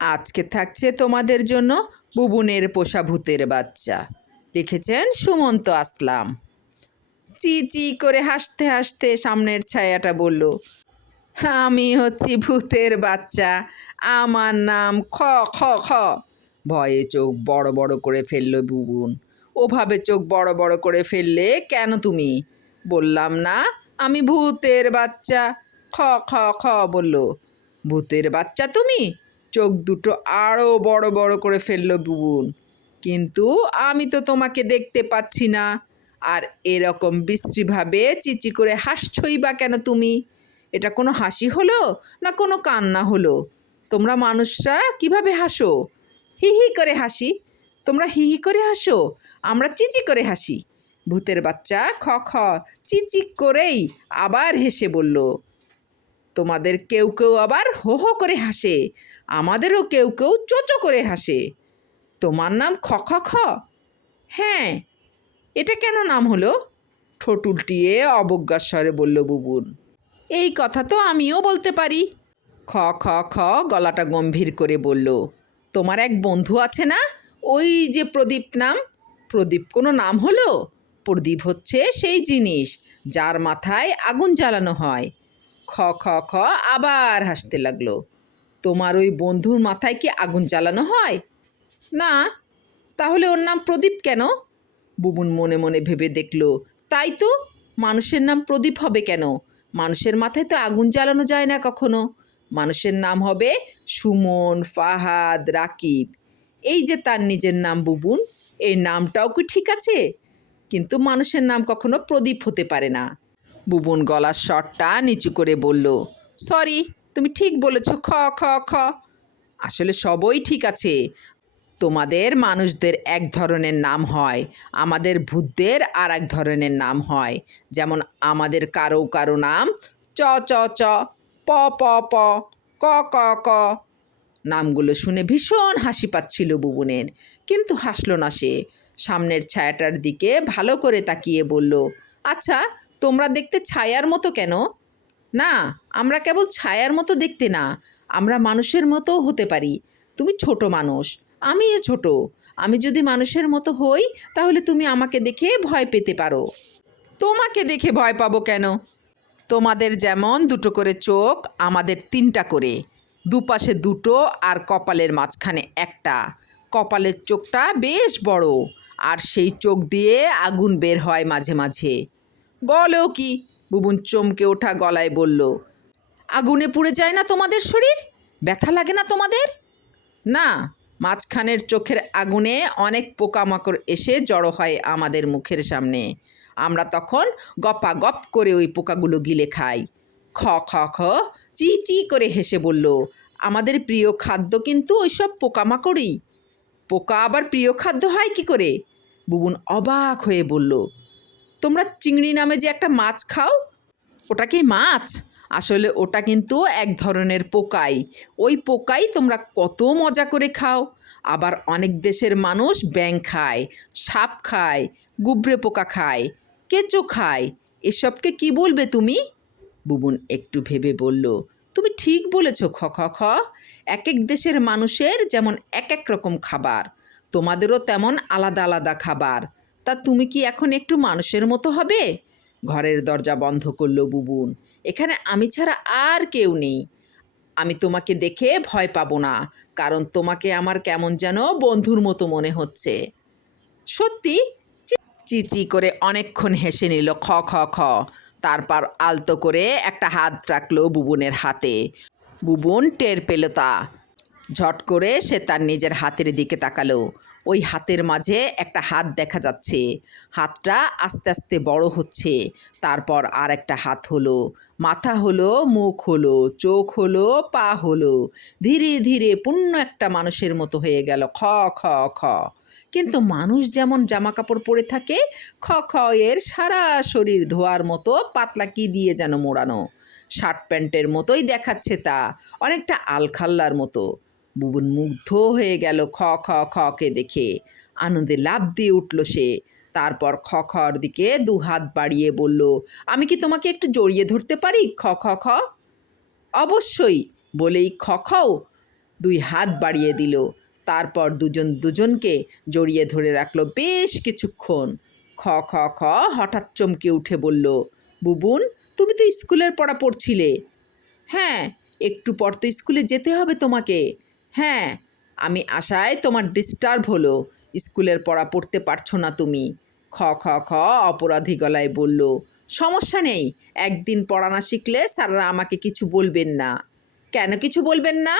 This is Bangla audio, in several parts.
আজকে থাকছে তোমাদের জন্য বুবুনের পোষা ভূতের বাচ্চা। লিখেছেন সুমন্ত আসলাম। চি চি করে হাসতে হাসতে সামনের ছায়াটা বলল, আমি হচ্ছি ভূতের বাচ্চা, আমার নাম খ খ খ। ভয়ে চোখ বড় বড় করে ফেলল বুবুন। ওভাবে চোখ বড় বড় করে ফেললে কেন তুমি? বললাম না, আমি ভূতের বাচ্চা। খ খ খ, বলল, ভূতের বাচ্চা তুমি? চোখ দুটো আরও বড় বড় করে ফেলল বুবুন। কিন্তু আমি তো তোমাকে দেখতে পাচ্ছি না। আর এরকম বিশ্রীভাবে চিচি করে হাসছই বা কেন তুমি? এটা কোনো হাসি হলো না কোনো কান্না হলো? তোমরা মানুষরা কীভাবে হাসো? হি হি করে হাসি। তোমরা হি হি করে হাসো। আমরা চিচি করে হাসি। ভূতের বাচ্চা খ খ চিচি করেই আবার হেসে বলল তোমাদের কেউ কেউ আবার হো হো করে হাসে। আমাদেরও কেউ কেউ চোচো করে হাসে। তোমার নাম খ খ খ হ্যাঁ। এটা কেন নাম হলো? ঠোঁট উল্টিয়ে অবজ্ঞার স্বরে বলল বুবুন। এই কথা তো আমিও বলতে পারি। খ খ খ গলাটা গম্ভীর করে বলল, তোমার এক বন্ধু আছে না? ওই যে প্রদীপ নাম? প্রদীপ কোনো নাম হলো? প্রদীপ হচ্ছে সেই জিনিস যার মাথায় আগুন জ্বালানো হয়। খ খ খ আবার হাসতে লাগল। তোমার ওই বন্ধুর মাথায় কি আগুন জ্বালানো হয়? না। তাহলে ওর নাম প্রদীপ কেন? বুবুন মনে মনে ভেবে দেখল। তাই তো, মানুষের নাম প্রদীপ হবে কেন? মানুষের মাথায় তো আগুন জ্বালানো যায় না কখনো। মানুষের নাম হবে সুমন, ফাহাদ, রাকিব। এই যে তার নিজের নাম বুবুন এই নামটাও কি ঠিক আছে? কিন্তু মানুষের নাম কখনো প্রদীপ হতে পারে না। বুবুন গলার স্বরটা নিচু করে বলল, সরি, তুমি ঠিক বলেছ, খ খ খ। আসলে সবই ঠিক আছে। তোমাদের মানুষদের এক ধরনের নাম হয়, আমাদের ভূতদের আর এক ধরনের নাম হয়। যেমন আমাদের কারও কারও নাম চ চ চ, প প প, ক ক ক। নামগুলো শুনে ভীষণ হাসি পাচ্ছিল বুবুনের। কিন্তু হাসলো না সে। সামনের ছায়াটার দিকে ভালো করে তাকিয়ে বলল আচ্ছা তোমরা দেখতে ছায়ার মতো কেন? না, আমরা কেবল ছায়ার মতো দেখতে না, আমরা মানুষের মতোও হতে পারি। তুমি ছোট মানুষ, আমিও ছোট। আমি যদি মানুষের মতো হই, তাহলে তুমি আমাকে দেখে ভয় পেতে পারো। তোমাকে দেখে ভয় পাবো কেন? তোমাদের যেমন দুটো করে চোখ, আমাদের তিনটা করে। দুপাশে দুটো আর কপালের মাঝখানে একটা। কপালের চোখটা বেশ বড়, আর সেই চোখ দিয়ে আগুন বের হয় মাঝে মাঝে। বলো কি? বুবুন চমকে ওঠা গলায় বলল, আগুনে পুড়ে যায় না তোমাদের শরীর? ব্যথা লাগে না তোমাদের? না, মাঝখানের চোখের আগুনে অনেক পোকামাকড় এসে জড়ো হয় আমাদের মুখের সামনে। আমরা তখন গপা গপ করে ওই পোকাগুলো গিলে খাই। খ খ খ, চি চি করে হেসে বলল, আমাদের প্রিয় খাদ্য কিন্তু ওইসব পোকামাকড়ই। পোকা আবার প্রিয় খাদ্য হয় কি করে? বুবুন অবাক হয়ে বলল তোমরা চিংড়ি নামে যে একটা মাছ খাও, ওটা কি মাছ? আসলে ওটা কিন্তু এক ধরনের পোকাই। ওই পোকাই তোমরা কত মজা করে খাও। আবার অনেক দেশের মানুষ ব্যাং খায়, সাপ খায়, গুবরে পোকা খায়, কেঁচো খায়। এসবকে কি বলবে তুমি? বুবুন একটু ভেবে বলল, তুমি ঠিক বলেছ, খ খ খ। এক এক দেশের মানুষের যেমন এক এক রকম খাবার, তোমাদেরও তেমন আলাদা আলাদা খাবার। তা তুমি কি এখন একটু মানুষের মতো হবে? ঘরের দরজা বন্ধ করল বুবুন। এখানে আমি ছাড়া আর কেউ নেই। আমি তোমাকে দেখে ভয় পাবো না, কারণ তোমাকে আমার কেমন যেন বন্ধুর মতো মনে হচ্ছে। সত্যি? চিচি করে অনেকক্ষণ হেসে নিল খ খ খ। তারপর আলতো করে একটা হাত রাখল বুবুনের হাতে। বুবুন টের পেল তা। ঝট করে সে তার নিজের হাতের দিকে তাকালো। ওই হাতের মাঝে একটা হাত দেখা যাচ্ছে। হাতটা আস্তে আস্তে বড় হচ্ছে। তারপর আর একটা হাত হলো, মাথা হলো, মুখ হলো, চোখ হলো, পা হলো। ধীরে ধীরে পূর্ণ একটা মানুষের মতো হয়ে গেল, খ খ খ। কিন্তু মানুষ যেমন জামা কাপড় পরে থাকে, খ খ এর সারা শরীর ধোয়ার মতো পাতলা কি দিয়ে যেন মোড়ানো। শার্ট প্যান্টের মতোই দেখাচ্ছে তা, অনেকটা আলখাল্লার মতো। বুবুন মুগ্ধ হয়ে গেল খ খ খকে দেখে। আনন্দে লাভ দিয়ে উঠল সে। তারপর খ খর দিকে দু হাত বাড়িয়ে বলল, আমি কি তোমাকে একটু জড়িয়ে ধরতে পারি, খ খ খ? অবশ্যই বলেই খ খও দুই হাত বাড়িয়ে দিল। তারপর দুজন দুজনকে জড়িয়ে ধরে রাখল বেশ কিছুক্ষণ। খ খ খ হঠাৎ চমকে উঠে বলল, বুবুন, তুমি তো স্কুলের পড়া পড়ছিলে? হ্যাঁ একটু পর তো স্কুলে যেতে হবে তোমাকে। হ্যাঁ আমি আশায় তোমার ডিস্টার্ব হলো। স্কুলের পড়া পড়তে পারছ না তুমি। খ খ খ, অপরাধী গলায় বলল, সমস্যা নেই, একদিন পড়া না শিখলে স্যাররা আমাকে কিছু বলবেন না। কেন কিছু বলবেন না?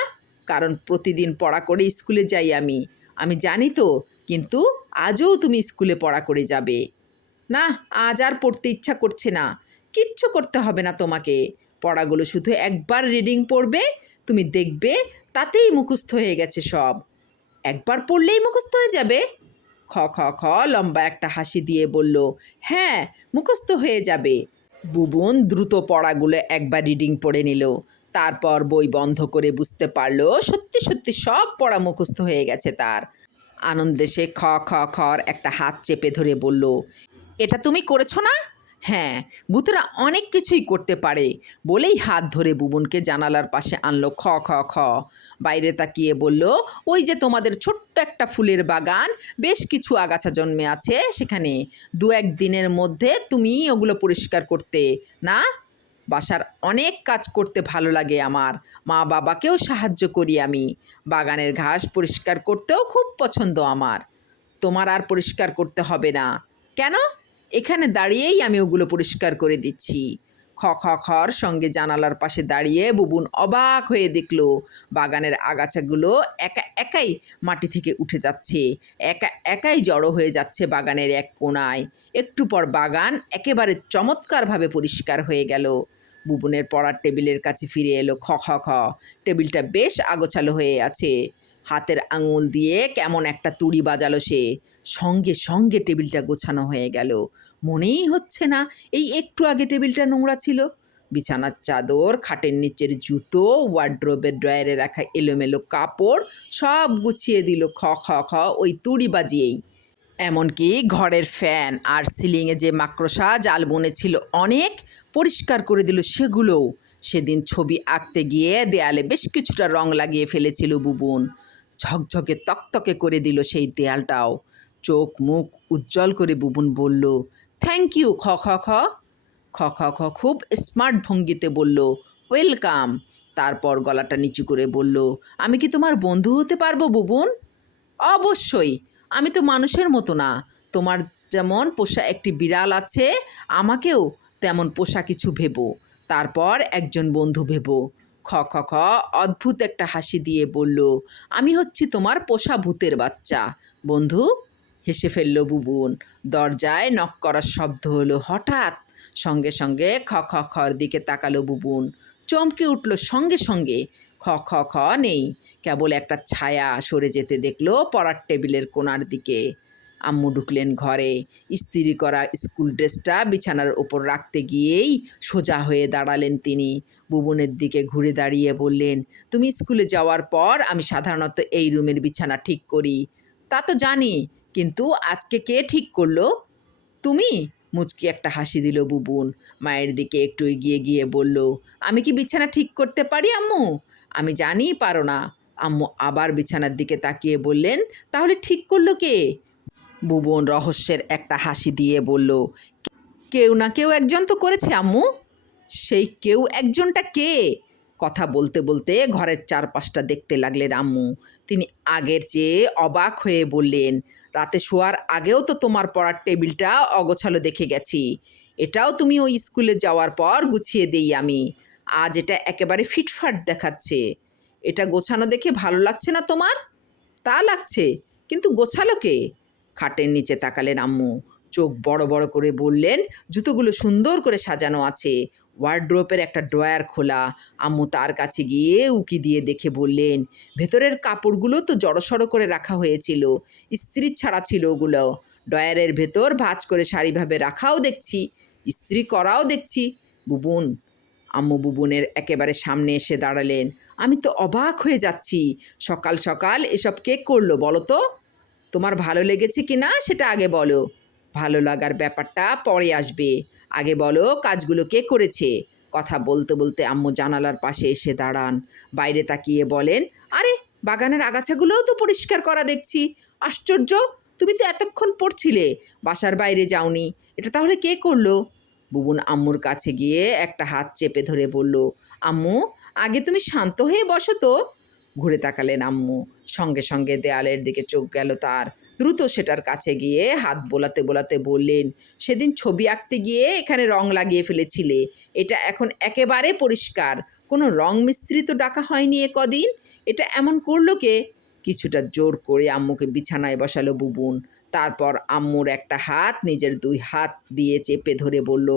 কারণ প্রতিদিন পড়া করে স্কুলে যাই আমি। আমি জানি তো, কিন্তু আজও তুমি স্কুলে পড়া করে যাবে। না, আজ আর পড়তে ইচ্ছা করছে না। কিচ্ছু করতে হবে না তোমাকে। পড়াগুলো শুধু একবার রিডিং পড়বে তুমি দেখবে তাতেই মুখস্থ হয়ে গেছে সব। একবার পড়লেই মুখস্থ হয়ে যাবে। খ খ খ, লম্বা একটা হাসি দিয়ে বলল হ্যাঁ মুখস্থ হয়ে যাবে। বুবুন দ্রুত পড়াগুলো একবার রিডিং পড়ে নিল। তারপর বই বন্ধ করে বুঝতে পারল, সত্যি সত্যি সব পড়া মুখস্থ হয়ে গেছে তার। আনন্দে সে খ খ খর একটা হাত চেপে ধরে বলল, এটা তুমি করেছ না? হ্যাঁ ভূতেরা অনেক কিছুই করতে পারে। বলেই হাত ধরে বুবুনকে জানালার পাশে আনলো খ খ খ। বাইরে তাকিয়ে বলল, ওই যে তোমাদের ছোট্ট একটা ফুলের বাগান, বেশ কিছু আগাছা জন্মে আছে সেখানে। দু এক দিনের মধ্যে তুমি ওগুলো পরিষ্কার করতে। না, বাসার অনেক কাজ করতে ভালো লাগে আমার। মা বাবাকেও সাহায্য করি আমি। বাগানের ঘাস পরিষ্কার করতেও খুব পছন্দ আমার। তোমার আর পরিষ্কার করতে হবে না। কেন? এখানে দাঁড়িয়েই আমি ওগুলো পরিষ্কার করে দিচ্ছি। খ খ খর সঙ্গে জানালার পাশে দাঁড়িয়ে বুবুন অবাক হয়ে দেখল, বাগানের আগাছাগুলো একা, একাই মাটি থেকে উঠে যাচ্ছে। একা, একাই জড়ো হয়ে যাচ্ছে বাগানের এক কোণায় একটু পর বাগান একেবারে চমৎকারভাবে পরিষ্কার হয়ে গেল। বুবুনের পড়ার টেবিলের কাছে ফিরে এলো খ খ খ। টেবিলটা বেশ আগোছালো হয়ে আছে। হাতের আঙুল দিয়ে কেমন একটা তুড়ি বাজালো সে। সঙ্গে সঙ্গে টেবিলটা গোছানো হয়ে গেল। মনেই হচ্ছে না, এই একটু আগে টেবিলটা নোংরা ছিল। বিছানার চাদর, খাটের নিচের জুতো ওয়ার্ড্রোবের ড্রয়ারে রাখা এলোমেলো কাপড় সব গুছিয়ে দিল খ খ খ, ওই তুড়ি বাজিয়েই। এমনকি ঘরের ফ্যান আর সিলিংয়ে যে মাকড়সা জাল বনেছিল অনেক পরিষ্কার করে দিল সেগুলোও। সেদিন ছবি আঁকতে গিয়ে দেয়ালে বেশ কিছুটা রং লাগিয়ে ফেলেছিল বুবুন। ঝকঝকে তকতকে করে দিল সেই দেয়ালটাও। চোখ মুখ উজ্জ্বল করে বুবুন বলল থ্যাংক ইউ খ খ খ। খ খ খ খুব স্মার্ট ভঙ্গিতে বলল ওয়েলকাম তারপর গলাটা নিচু করে বলল, আমি কি তোমার বন্ধু হতে পারব বুবুন? অবশ্যই। আমি তো মানুষের মতো না। তোমার যেমন পোষা একটি বিড়াল আছে, আমাকেও তেমন পোষা কিছু ভেবো। তারপর একজন বন্ধু ভেবো। খ খ খ অদ্ভুত একটা হাসি দিয়ে বলল, আমি হচ্ছি তোমার পোষা ভূতের বাচ্চা। বন্ধু হেসে ফেলল বুবুন। দরজায় নক করার শব্দ হলো হঠাৎ। সঙ্গে সঙ্গে খ খ খর দিকে তাকালো বুবুন। চমকে উঠল সঙ্গে সঙ্গে। খ খ খ নেই। কেবল একটা ছায়া সরে যেতে দেখল পড়ার টেবিলের কোণার দিকে। আম্মু ঢুকলেন ঘরে। ইস্ত্রি করা স্কুল ড্রেসটা বিছানার ওপর রাখতে গিয়েই সোজা হয়ে দাঁড়ালেন তিনি। বুবনের দিকে ঘুরে দাঁড়িয়ে বললেন, তুমি স্কুলে যাওয়ার পর আমি সাধারণত এই রুমের বিছানা ঠিক করি। তা তো জানি কিন্তু আজকে কে ঠিক করল? তুমি? মুচকি একটা হাসি দিল বুবুন। মায়ের দিকে একটু এগিয়ে গিয়ে বলল, আমি কি বিছানা ঠিক করতে পারি, আম্মু? আমি জানি, পারো না। আম্মু আবার বিছানার দিকে তাকিয়ে বললেন, তাহলে ঠিক করল কে? বুবন রহস্যের একটা হাসি দিয়ে বলল, কেউ না কেউ একজন তো করেছে, আম্মু। সেই কেউ একজনটা কে? কথা বলতে বলতে ঘরের চারপাশটা দেখতে লাগলেন আম্মু। তিনি আগের চেয়ে অবাক হয়ে বললেন রাতে শোয়ার আগেও তো তোমার পড়ার টেবিলটা অগোছালো দেখে গেছি। এটাও তুমি ওই স্কুলে যাওয়ার পর গুছিয়ে দেই আমি। আজ এটা একেবারে ফিটফাট দেখাচ্ছে। এটা গোছানো দেখে ভালো লাগছে না তোমার? তা লাগছে, কিন্তু গোছালো কে? খাটের নিচে তাকালেন আম্মু। চোখ বড় বড় করে বললেন, জুতোগুলো সুন্দর করে সাজানো আছে। ওয়ার্ড্রোপের একটা ড্রয়ার খোলা। আম্মু তার কাছে গিয়ে উকি দিয়ে দেখে বললেন, ভেতরের কাপড়গুলো তো জড়সড় করে রাখা হয়েছিল। ইস্ত্রি ছাড়া ছিল ওগুলো। ড্রয়ারের ভেতর ভাঁজ করে সারিভাবে রাখাও দেখছি। ইস্ত্রি করাও দেখছি। বুবুন। আম্মু বুবুনের একেবারে সামনে এসে দাঁড়ালেন। আমি তো অবাক হয়ে যাচ্ছি। সকাল সকাল এসব কে করল বলো তো? তোমার ভালো লেগেছে কি না সেটা আগে বলো। ভালো লাগার ব্যাপারটা পরে আসবে। আগে বলো, কাজগুলো কে করেছে? কথা বলতে বলতে আম্মু জানালার পাশে এসে দাঁড়ান। বাইরে তাকিয়ে বলেন, আরে, বাগানের আগাছাগুলোও তো পরিষ্কার করা দেখছি। আশ্চর্য, তুমি তো এতক্ষণ পড়ছিলে, বাসার বাইরে যাওনি। এটা তাহলে কে করল? বুবুন আম্মুর কাছে গিয়ে একটা হাত চেপে ধরে বলল, আম্মু, আগে তুমি শান্ত হয়ে বসো তো। ঘুরে তাকালেন আম্মু। সঙ্গে সঙ্গে দেয়ালের দিকে চোখ গেল তার। দ্রুত সেটার কাছে গিয়ে হাত বোলাতে বোলাতে বললেন, সেদিন ছবি আঁকতে গিয়ে এখানে রং লাগিয়ে ফেলেছিলে। এটা এখন একেবারে পরিষ্কার। কোনো রং মিস্ত্রি তো ডাকা হয়নি এ কদিন। এটা এমন করল কে? কিছুটা জোর করে আম্মুকে বিছানায় বসালো বুবুন। তারপর আম্মুর একটা হাত নিজের দুই হাত দিয়ে চেপে ধরে বলল,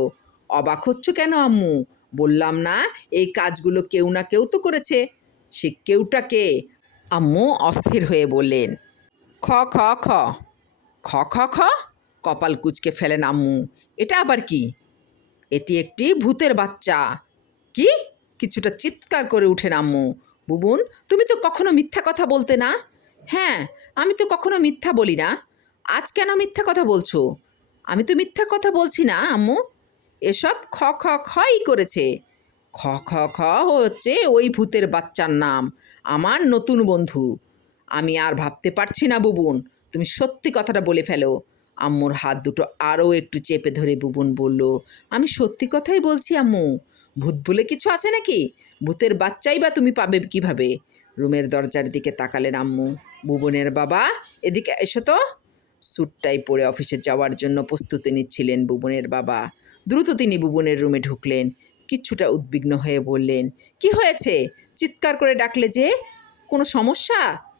অবাক হচ্ছ কেন আম্মু? বললাম না, এই কাজগুলো কেউ না কেউ তো করেছে। সে কেউটা কে? আম্মু অস্থির হয়ে বললেন খ খ খ। খ খ খ? কপাল কুচকে ফেলেন আম্মু এটা আবার কি? এটি একটি ভূতের বাচ্চা। কি? কিছুটা চিৎকার করে উঠেন আম্মু বুবুন, তুমি তো কখনো মিথ্যা কথা বলতে না? হ্যাঁ আমি তো কখনো মিথ্যা বলি না। আজ কেন মিথ্যা কথা বলছো? আমি তো মিথ্যা কথা বলছি না, আম্মু। এসব খ খ, খই করেছে। খ খ খ হচ্ছে ওই ভূতের বাচ্চার নাম। আমার নতুন বন্ধু। আমি আর ভাবতে পারছি না, বুবুন। তুমি সত্যি কথাটা বলে ফেলো। আম্মুর হাত দুটো আরও একটু চেপে ধরে বুবুন বলল, আমি সত্যি কথাই বলছি, আম্মু। ভূত বলে কিছু আছে নাকি? ভূতের বাচ্চাই বা তুমি পাবে কীভাবে? রুমের দরজার দিকে তাকালেন আম্মু। বুবনের বাবা, এদিকে এসো তো। স্যুটটাই পরে অফিসে যাওয়ার জন্য প্রস্তুতি নিচ্ছিলেন বুবনের বাবা। দ্রুত তিনি বুবনের রুমে ঢুকলেন। কিছুটা উদ্বিগ্ন হয়ে বললেন, কি হয়েছে? চিৎকার করে ডাকলে যে কোনো সমস্যা?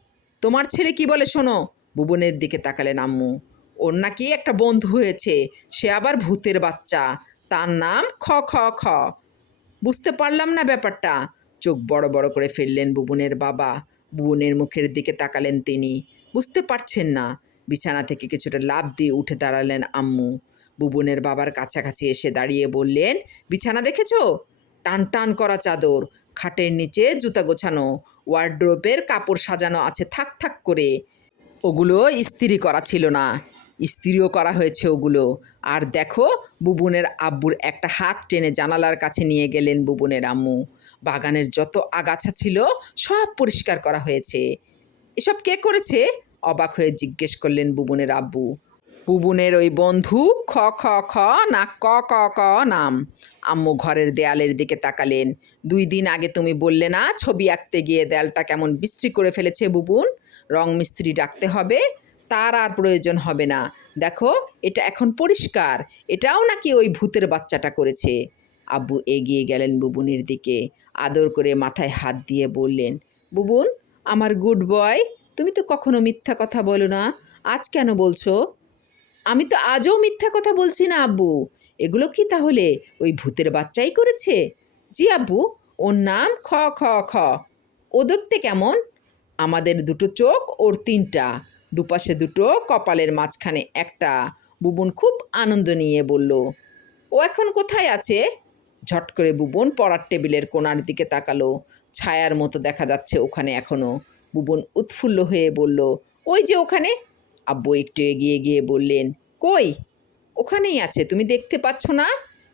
তোমার ছেলে কি বলে শোনো? বুবনের দিকে তাকালেন আম্মু। ওর নাকি একটা বন্ধু হয়েছে, সে আবার ভূতের বাচ্চা। তার নাম খ খ খ। বুঝতে পারলাম না ব্যাপারটা। চোখ বড় বড় করে ফেললেন বুবনের বাবা। বুবনের মুখের দিকে তাকালেন তিনি। বুঝতে পারছেন না। বিছানা থেকে কিছুটা লাভ দিয়ে উঠে দাঁড়ালেন আম্মু। বুবনের বাবার কাছাকাছি এসে দাঁড়িয়ে বললেন, বিছানা দেখেছ? টান টান করা চাদর, খাটের নিচে জুতা গোছানো। ওয়ার্ড্রোপের কাপড় সাজানো আছে, থাক থাক করে। ওগুলো ইস্ত্রি করা ছিল না। ইস্ত্রিও করা হয়েছে ওগুলো। আর দেখো, বুবুনের আব্বুর একটা হাত টেনে জানালার কাছে নিয়ে গেলেন বুবুনের আম্মু। বাগানের যত আগাছা ছিল, সব পরিষ্কার করা হয়েছে। এসব কে করেছে? অবাক হয়ে জিজ্ঞেস করলেন বুবুনের আব্বু। বুবুনের ওই বন্ধু খ খ খ, না ক ক ক নাম। আম্মু ঘরের দেয়ালের দিকে তাকালেন। দুই দিন আগে তুমি বললে না, ছবি আঁকতে গিয়ে দেয়ালটা কেমন বিশ্রী করে ফেলেছে বুবুন? রং মিস্ত্রি ডাকতে হবে, তার আর প্রয়োজন হবে না। দেখো, এটা এখন পরিষ্কার, এটাও নাকি ওই ভূতের বাচ্চাটা করেছে। আব্বু এগিয়ে গেলেন বুবুনের দিকে, আদর করে মাথায় হাত দিয়ে বললেন, বুবুন, আমার গুড বয়, তুমি তো কখনো মিথ্যা কথা বলো না। আজ কেন বলছো? আমি তো আজও মিথ্যা কথা বলছি না, আব্বু। এগুলো কি তাহলে? ওই ভূতের বাচ্চাই করেছে? জি, আব্বু, ওর নাম খ খ খ। ও দেখতে কেমন? আমাদের দুটো চোখ, ওর তিনটা। দুপাশে দুটো, কপালের মাঝখানে একটা। বুবুন খুব আনন্দ নিয়ে বলল, ও এখন কোথায় আছে? ঝট করে বুবন পড়ার টেবিলের কোনার দিকে তাকালো। ছায়ার মতো দেখা যাচ্ছে ওখানে এখনও। বুবন উৎফুল্ল হয়ে বলল, ওই যে ওখানে আব্বু একটু এগিয়ে গিয়ে বললেন, কই? ওখানেই আছে, তুমি দেখতে পাচ্ছ না?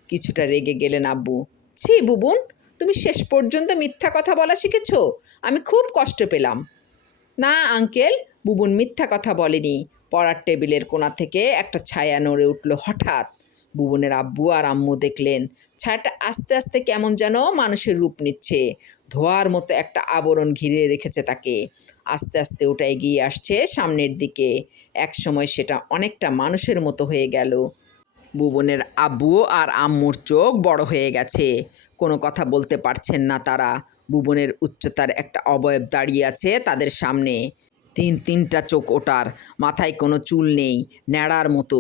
কিছুটা রেগে গেলেন আব্বু, ছি বুবুন, তুমি শেষ পর্যন্ত মিথ্যা কথা বলা শিখেছ, আমি খুব কষ্ট পেলাম। না আঙ্কেল, বুবুন মিথ্যা কথা বলেনি, পড়ার টেবিলের কোণা থেকে একটা ছায়া নড়ে উঠল হঠাৎ। বুবনের আব্বু আর আম্মু দেখলেন, ছায়াটা আস্তে আস্তে কেমন যেন মানুষের রূপ নিচ্ছে, ধোয়ার মতো একটা আবরণ ঘিরে রেখেছে তাকে। আস্তে আস্তে ওটা এগিয়ে আসছে, সামনের দিকে। এক সময় সেটা অনেকটা মানুষের মতো হয়ে গেল। বুবনের আব্বু আর আম্মুর চোখ বড় হয়ে গেছে। কোনো কথা বলতে পারছেন না তারা। বুবনের উচ্চতার একটা অবয়ব দাঁড়িয়ে আছে তাদের সামনে। তিন তিনটা চোখ ওটার, মাথায় কোনো চুল নেই, ন্যাড়ার মতো।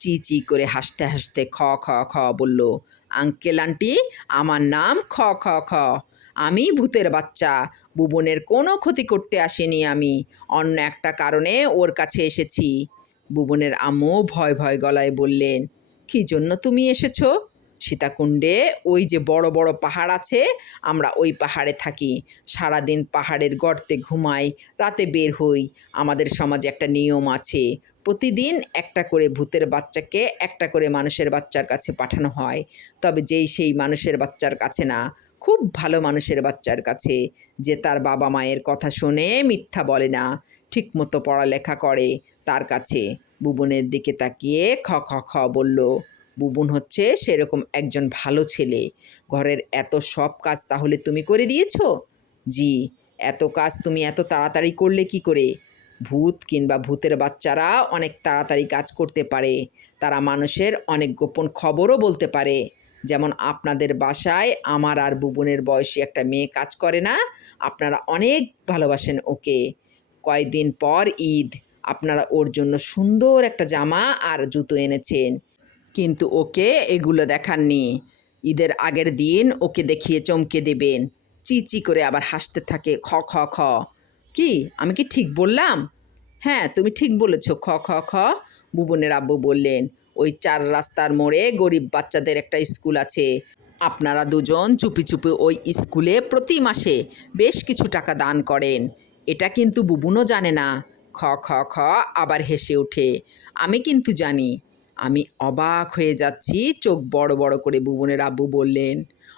চি চি করে হাসতে হাসতে খ খ খ বলল, আঙ্কেল, আন্টি, আমার নাম খ খ খ। আমি ভূতের বাচ্চা। বুবনের কোনো ক্ষতি করতে আসিনি আমি। অন্য একটা কারণে ওর কাছে এসেছি। বুবনের আম্মু ভয় ভয় গলায় বললেন, কী জন্য তুমি এসেছ? সীতাকুণ্ডে ওই যে বড় বড় পাহাড় আছে, আমরা ওই পাহাড়ে থাকি। সারাদিন পাহাড়ের গর্তে ঘুমাই, রাতে বের হই। আমাদের সমাজে একটা নিয়ম আছে, প্রতিদিন একটা করে ভূতের বাচ্চাকে একটা করে মানুষের বাচ্চার কাছে পাঠানো হয়। তবে যেই সেই মানুষের বাচ্চার কাছে না খুব ভালো মানুষের বাচ্চার কাছে যে তার বাবা মায়ের কথা শুনে মিথ্যা বলে না, ঠিকমতো পড়ালেখা করে। তার কাছে বুবনের দিকে তাকিয়ে খ খ খ বলল, বুবন হচ্ছে সেরকম একজন ভালো ছেলে। ঘরের এত সব কাজ তাহলে তুমি করে দিয়েছ? জি, এত কাজ তুমি এত তাড়াতাড়ি করলে কি করে? ভূত কিংবা ভূতের বাচ্চারা অনেক তাড়াতাড়ি কাজ করতে পারে। তারা মানুষের অনেক গোপন খবরও বলতে পারে। যেমন আপনাদের বাসায় আমার আর বুবনের বয়সী একটা মেয়ে কাজ করে না, আপনারা অনেক ভালোবাসেন ওকে। কয়েকদিন পর ঈদ, আপনারা ওর জন্য সুন্দর একটা জামা আর জুতো এনেছেন। কিন্তু ওকে এগুলো দেখাননি। ঈদের আগের দিন ওকে দেখিয়ে চমকে দেবেন। চি চি করে আবার হাসতে থাকে, খ খ খ। কি? আমি কি ঠিক বললাম? হ্যাঁ তুমি ঠিক বলেছ, খ খ খ। বুবনের আব্বু বললেন ওই চার রাস্তার মোড়ে গরিব বাচ্চাদের একটা স্কুল আছে। আপনারা দুজন চুপি চুপি ওই স্কুলে প্রতি মাসে বেশ কিছু টাকা দান করেন। এটা কিন্তু বুবুনও জানে না। খ খ খ আবার হেসে ওঠে। আমি কিন্তু জানি। আমি অবাক হয়ে যাচ্ছি, চোখ বড় বড় করে বুবনের আব্বু বললেন।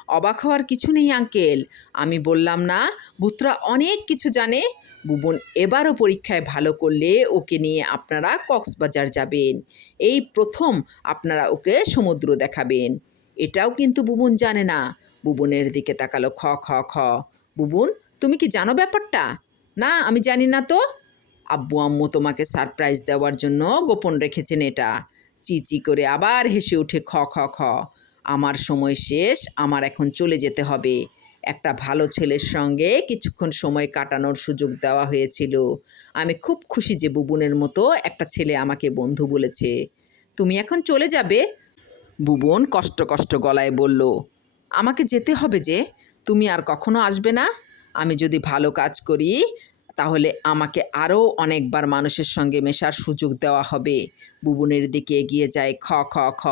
অবাক হওয়ার কিছু নেই, আঙ্কেল। আমি বললাম, না, ভূতরা অনেক কিছু জানে। বুবন এবারও পরীক্ষায় ভালো করলে ওকে নিয়ে আপনারা কক্সবাজার যাবেন। এই প্রথম আপনারা ওকে সমুদ্র দেখাবেন। এটাও কিন্তু বুবন জানে না। বুবনের দিকে তাকালো খ খ খ। বুবন তুমি কি জানো ব্যাপারটা? না, আমি জানি না তো। আব্বু, আম্মু তোমাকে সারপ্রাইজ দেওয়ার জন্য গোপন রেখেছেন এটা। চিচি করে আবার হেসে উঠে খ খ খ। আমার সময় শেষ, আমার এখন চলে যেতে হবে। একটা ভালো ছেলের সঙ্গে কিছুক্ষণ সময় কাটানোর সুযোগ দেওয়া হয়েছিল। আমি খুব খুশি যে বুবনের মতো একটা ছেলে আমাকে বন্ধু বলেছে। তুমি এখন চলে যাবে? বুবন কষ্ট কষ্ট গলায় বলল, আমাকে যেতে হবে যে, তুমি আর কখনো আসবে না? আমি যদি ভালো কাজ করি, তাহলে আমাকে আরও অনেকবার মানুষের সঙ্গে মেশার সুযোগ দেওয়া হবে। বুবনের দিকে এগিয়ে যায় খ খ খ।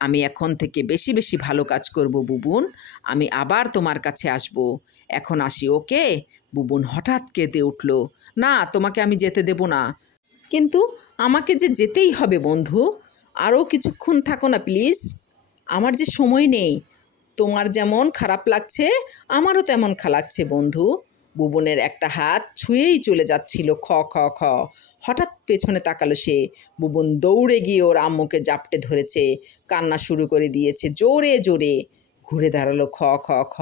আমি এখন থেকে বেশি বেশি ভালো কাজ করব, বুবুন। আমি আবার তোমার কাছে আসব। এখন আসি, ওকে? বুবুন হঠাৎ কেঁদে উঠল। না, তোমাকে আমি যেতে দেব না। কিন্তু আমাকে যে যেতেই হবে, বন্ধু। আরও কিছুক্ষণ থাকো না, প্লিজ। আমার যে সময় নেই। তোমার যেমন খারাপ লাগছে, আমারও তেমন খা, লাগছে, বন্ধু। বুবনের একটা হাত ছুঁয়েই চলে যাচ্ছিল খ খ খ। হঠাৎ পেছনে তাকালো সে। বুবন দৌড়ে গিয়ে ওর আম্মুকে জাপটে ধরেছে। কান্না শুরু করে দিয়েছে। জোরে জোরে ঘুরে দাঁড়াল খ খ খ।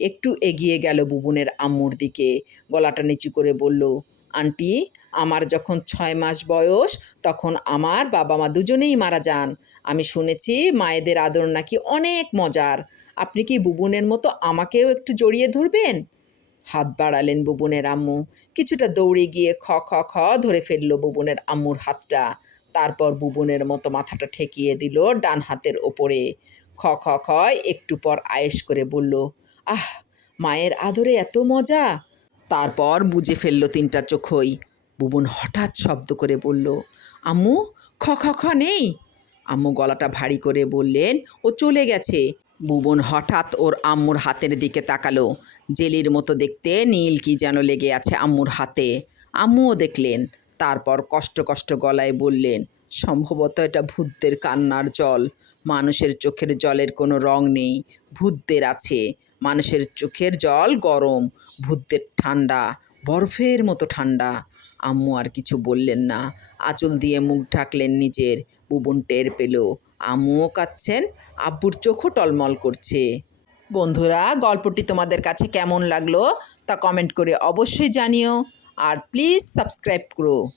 একটু এগিয়ে গেল বুবনের আম্মুর দিকে। গলাটা নিচু করে বলল, আন্টি, আমার যখন ছয় মাস বয়স, তখন আমার বাবা মা দুজনেই মারা যান। আমি শুনেছি মায়েদের আদর নাকি অনেক মজার। আপনি কি বুবনের মতো আমাকেও একটু জড়িয়ে ধরবেন? হাত বাড়ালেন বুবুনের আম্মু। কিছুটা দৌড়ে গিয়ে খ খ খ ধরে ফেলল বুবুনের আম্মুর হাতটা। তারপর বুবনের মতো মাথাটা ঠেকিয়ে দিল ডান হাতের ওপরে। খ খ খ একটু পর আয়েস করে বলল, আহ, মায়ের আদরে এত মজা! তারপর বুঝে ফেলল তিনটা চোখই। বুবুন হঠাৎ শব্দ করে বলল, আম্মু, খ খ খ নেই? আম্মু গলাটা ভারী করে বললেন, ও চলে গেছে। বুবন হঠাৎ ওর আম্মুর হাতের দিকে তাকালো। জেলির মতো দেখতে নীল কি যেন লেগে আছে আম্মুর হাতে। আম্মুও দেখলেন, তারপর কষ্ট কষ্ট গলায় বললেন, সম্ভবত এটা ভূতদের কান্নার জল। মানুষের চোখের জলের কোনো রং নেই, ভূতদের আছে। মানুষের চোখের জল গরম, ভূতদের ঠান্ডা, বরফের মতো ঠান্ডা। আম্মু আর কিছু বললেন না। আঁচল দিয়ে মুখ ঢাকলেন নিজের। বুবন টের পেল। আম্মুও কাঁদছেন আব্বুর চোখও টলমল করছে। বন্ধুরা, গল্পটি তোমাদের কাছে কেমন লাগল তা কমেন্ট করে অবশ্যই জানিও। আর প্লিজ সাবস্ক্রাইব করো।